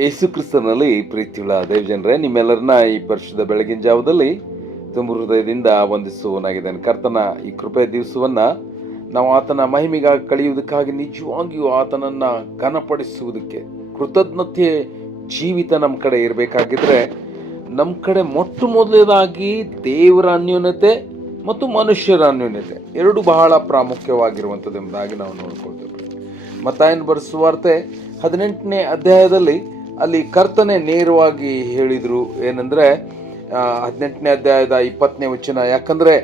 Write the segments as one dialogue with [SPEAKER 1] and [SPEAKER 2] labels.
[SPEAKER 1] ಯೇಸು ಕ್ರಿಸ್ತನಲ್ಲಿ ಪ್ರೀತಿಯುಳ್ಳ ದೇವಜನರೇ, ನಿಮ್ಮೆಲ್ಲರನ್ನ ಈ ವರ್ಷದ ಬೆಳಗಿನ ಜಾವದಲ್ಲಿ ತುಂಬ ಹೃದಯದಿಂದ ವಂದಿಸುವನಾಗಿದ್ದೇನೆ ಕರ್ತನ ಈ ಕೃಪೆ ದಿವಸವನ್ನ ನಾವು ಆತನ ಮಹಿಮೆಗಾಗಿ ಕಳೆಯುವುದಕ್ಕಾಗಿ, ನಿಜವಾಗಿಯೂ ಆತನನ್ನ ಘನಪಡಿಸುವುದಕ್ಕೆ, ಕೃತಜ್ಞತೆ ಜೀವಿತ ನಮ್ಮ ಕಡೆ ಇರಬೇಕಾಗಿದ್ರೆ, ನಮ್ಮ ಕಡೆ ಮೊಟ್ಟ ಮೊದಲನೇದಾಗಿ ದೇವರ ಅನ್ಯೋನ್ಯತೆ ಮತ್ತು ಮನುಷ್ಯರ ಅನ್ಯೋನ್ಯತೆ ಎರಡು ಬಹಳ ಪ್ರಾಮುಖ್ಯವಾಗಿರುವಂಥದ್ದು ಎಂಬುದಾಗಿ ನಾವು ನೋಡ್ಕೊಳ್ತೇವೆ. ಮತ್ತಾಯನ್ ಬರೆಸುವಾರ್ತೆ ಹದಿನೆಂಟನೇ ಅಧ್ಯಾಯದಲ್ಲಿ ಅಲ್ಲಿ ಕರ್ತನೆ ನೇರವಾಗಿ ಹೇಳಿದರು ಏನಂದ್ರೆ ಹದಿನೆಂಟನೇ ಅಧ್ಯಾಯದ ಇಪ್ಪತ್ತನೇ ವಚನ, ಯಾಕಂದ್ರೆ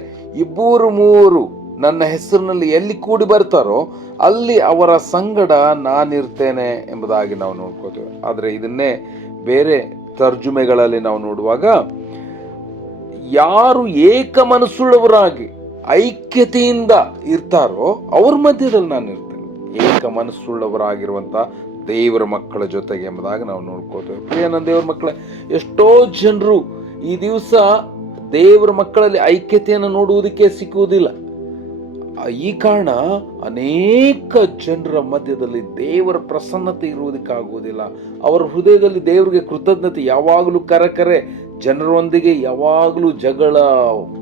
[SPEAKER 1] ಇಬ್ಬರು ಮೂವರು ನನ್ನ ಹೆಸರಿನಲ್ಲಿ ಎಲ್ಲಿ ಕೂಡಿ ಬರ್ತಾರೋ ಅಲ್ಲಿ ಅವರ ಸಂಗಡ ನಾನಿರ್ತೇನೆ ಎಂಬುದಾಗಿ ನಾವು ನೋಡ್ಕೋತೇವೆ. ಆದರೆ ಇದನ್ನೇ ಬೇರೆ ತರ್ಜುಮೆಗಳಲ್ಲಿ ನಾವು ನೋಡುವಾಗ, ಯಾರು ಏಕ ಮನಸ್ಸುಳ್ಳವರಾಗಿ ಐಕ್ಯತೆಯಿಂದ ಇರ್ತಾರೋ ಅವ್ರ ಮಧ್ಯದಲ್ಲಿ ನಾನು ಇರ್ತೇನೆ ಏಕ ಮನಸ್ಸುಳ್ಳವರಾಗಿರುವಂತ ದೇವರ ಮಕ್ಕಳ ಜೊತೆಗೆ ಎಂಬುದಾಗಿ ನಾವು ನೋಡ್ಕೋತೇವೆ ಪ್ರಿಯ ನನ್ನ ದೇವರ ಮಕ್ಕಳ, ಎಷ್ಟೋ ಜನರು ಈ ದಿವಸ ದೇವರ ಮಕ್ಕಳಲ್ಲಿ ಐಕ್ಯತೆಯನ್ನು ನೋಡುವುದಕ್ಕೆ ಸಿಕ್ಕುವುದಿಲ್ಲ. ಈ ಕಾರಣ ಅನೇಕ ಜನರ ಮಧ್ಯದಲ್ಲಿ ದೇವರ ಪ್ರಸನ್ನತೆ ಇರುವುದಕ್ಕಾಗುವುದಿಲ್ಲ. ಅವರ ಹೃದಯದಲ್ಲಿ ದೇವರಿಗೆ ಕೃತಜ್ಞತೆ ಯಾವಾಗಲೂ ಕರೆ ಜನರೊಂದಿಗೆ ಯಾವಾಗಲೂ ಜಗಳ,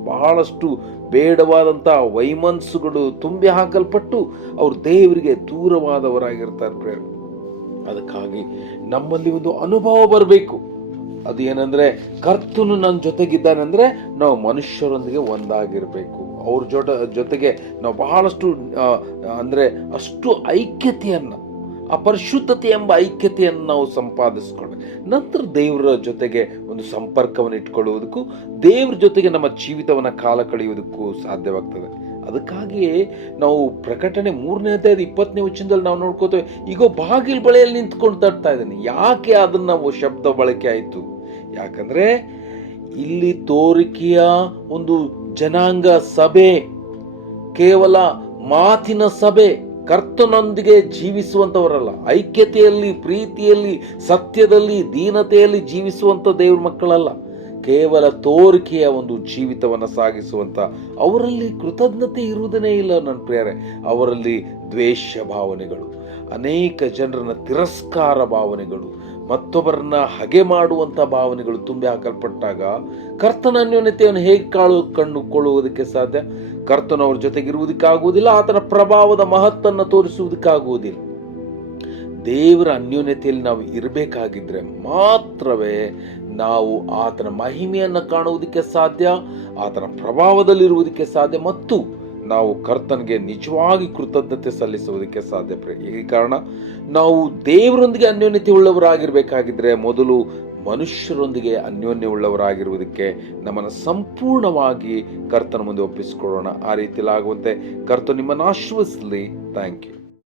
[SPEAKER 1] ಬಹಳಷ್ಟು ಬೇಡವಾದಂಥ ವೈಮನಸ್ಸುಗಳು ತುಂಬಿ ಹಾಕಲ್ಪಟ್ಟು ಅವರು ದೇವರಿಗೆ ದೂರವಾದವರಾಗಿರ್ತಾರೆ ಪ್ರೇಮ ಅದಕ್ಕಾಗಿ ನಮ್ಮಲ್ಲಿ ಒಂದು ಅನುಭವ ಬರಬೇಕು. ಅದು ಏನಂದ್ರೆ ಕರ್ತನು ನನ್ನ ಜೊತೆಗಿದ್ದಾನಂದ್ರೆ ನಾವು ಮನುಷ್ಯರೊಂದಿಗೆ ಒಂದಾಗಿರಬೇಕು. ಅವ್ರ ಜೊತೆ ಜೊತೆಗೆ ನಾವು ಬಹಳಷ್ಟು ಅಂದ್ರೆ ಅಷ್ಟು ಐಕ್ಯತೆಯನ್ನು ಆ ಎಂಬ ಐಕ್ಯತೆಯನ್ನು ನಾವು ಸಂಪಾದಿಸ್ಕೊಳ್ಬೇಕು ನಂತರ ದೇವರ ಜೊತೆಗೆ ಒಂದು ಸಂಪರ್ಕವನ್ನು ಇಟ್ಕೊಳ್ಳುವುದಕ್ಕೂ, ದೇವ್ರ ಜೊತೆಗೆ ನಮ್ಮ ಜೀವಿತವನ್ನು ಕಾಲ ಕಳೆಯುವುದಕ್ಕೂ ಸಾಧ್ಯವಾಗ್ತದೆ. ಅದಕ್ಕಾಗಿಯೇ ನಾವು ಪ್ರಕಟಣೆ ಮೂರನೇ ಅಧ್ಯಾಯದ ಇಪ್ಪತ್ತನೇ ವಚನದಲ್ಲಿ ನಾವು ನೋಡ್ಕೋತೇವೆ ಈಗ ಬಾಗಿಲು ಬಳಿಯಲ್ಲಿ ನಿಂತ್ಕೊಂಡು ತರ್ತಾ ಇದ್ದೀನಿ. ಯಾಕೆ ಅದನ್ನ ಶಬ್ದ ಬಳಕೆ ಆಯಿತು? ಯಾಕಂದ್ರೆ ಇಲ್ಲಿ ತೋರಿಕೆಯ ಒಂದು ಜನಾಂಗ ಸಭೆ, ಕೇವಲ ಮಾತಿನ ಸಭೆ, ಕರ್ತನೊಂದಿಗೆ ಜೀವಿಸುವಂತವರಲ್ಲ. ಐಕ್ಯತೆಯಲ್ಲಿ, ಪ್ರೀತಿಯಲ್ಲಿ, ಸತ್ಯದಲ್ಲಿ, ದೀನತೆಯಲ್ಲಿ ಜೀವಿಸುವಂತ ದೇವ್ರ ಮಕ್ಕಳಲ್ಲ. ಕೇವಲ ತೋರಿಕೆಯ ಒಂದು ಜೀವಿತವನ್ನು ಸಾಗಿಸುವಂತ ಅವರಲ್ಲಿ ಕೃತಜ್ಞತೆ ಇರುವುದನೇ ಇಲ್ಲ ನನ್ನ ಪ್ರಿಯರೇ, ಅವರಲ್ಲಿ ದ್ವೇಷ ಭಾವನೆಗಳು, ಅನೇಕ ಜನರನ್ನ ತಿರಸ್ಕಾರ ಭಾವನೆಗಳು, ಮತ್ತೊಬ್ಬರನ್ನ ಹಗೆ ಮಾಡುವಂತ ಭಾವನೆಗಳು ತುಂಬಿ ಹಾಕಲ್ಪಟ್ಟಾಗ ಕರ್ತನ ಅನ್ಯೋನ್ಯತೆಯನ್ನು ಹೇಗೆ ಕಾಳು ಕಂಡುಕೊಳ್ಳುವುದಕ್ಕೆ ಸಾಧ್ಯ? ಕರ್ತನವ್ರ ಜೊತೆಗಿರುವುದಕ್ಕಾಗುವುದಿಲ್ಲ, ಆತನ ಪ್ರಭಾವದ ಮಹತ್ತನ್ನು ತೋರಿಸುವುದಕ್ಕಾಗುವುದಿಲ್ಲ. ದೇವರ ಅನ್ಯೋನ್ಯತೆಯಲ್ಲಿ ನಾವು ಇರಬೇಕಾಗಿದ್ರೆ ಮಾತ್ರವೇ ನಾವು ಆತನ ಮಹಿಮೆಯನ್ನು ಕಾಣುವುದಕ್ಕೆ ಸಾಧ್ಯ, ಆತನ ಪ್ರಭಾವದಲ್ಲಿರುವುದಕ್ಕೆ ಸಾಧ್ಯ ಮತ್ತು ನಾವು ಕರ್ತನಿಗೆ ನಿಜವಾಗಿ ಕೃತಜ್ಞತೆ ಸಲ್ಲಿಸುವುದಕ್ಕೆ ಸಾಧ್ಯ. ಈ ಕಾರಣ ನಾವು ದೇವರೊಂದಿಗೆ ಅನ್ಯೋನ್ಯತೆ ಉಳ್ಳವರಾಗಿರಬೇಕಾಗಿದ್ದರೆ ಮೊದಲು ಮನುಷ್ಯರೊಂದಿಗೆ ಅನ್ಯೋನ್ಯ ಉಳ್ಳವರಾಗಿರುವುದಕ್ಕೆ ನಮ್ಮನ್ನು ಸಂಪೂರ್ಣವಾಗಿ ಕರ್ತನ ಮುಂದೆ ಒಪ್ಪಿಸಿಕೊಳ್ಳೋಣ. ಆ ರೀತಿಯಲ್ಲಿ ಆಗುವಂತೆ ಕರ್ತ ನಿಮ್ಮನ್ನು ಆಶ್ರಯಿಸಲಿ ಥ್ಯಾಂಕ್ ಯು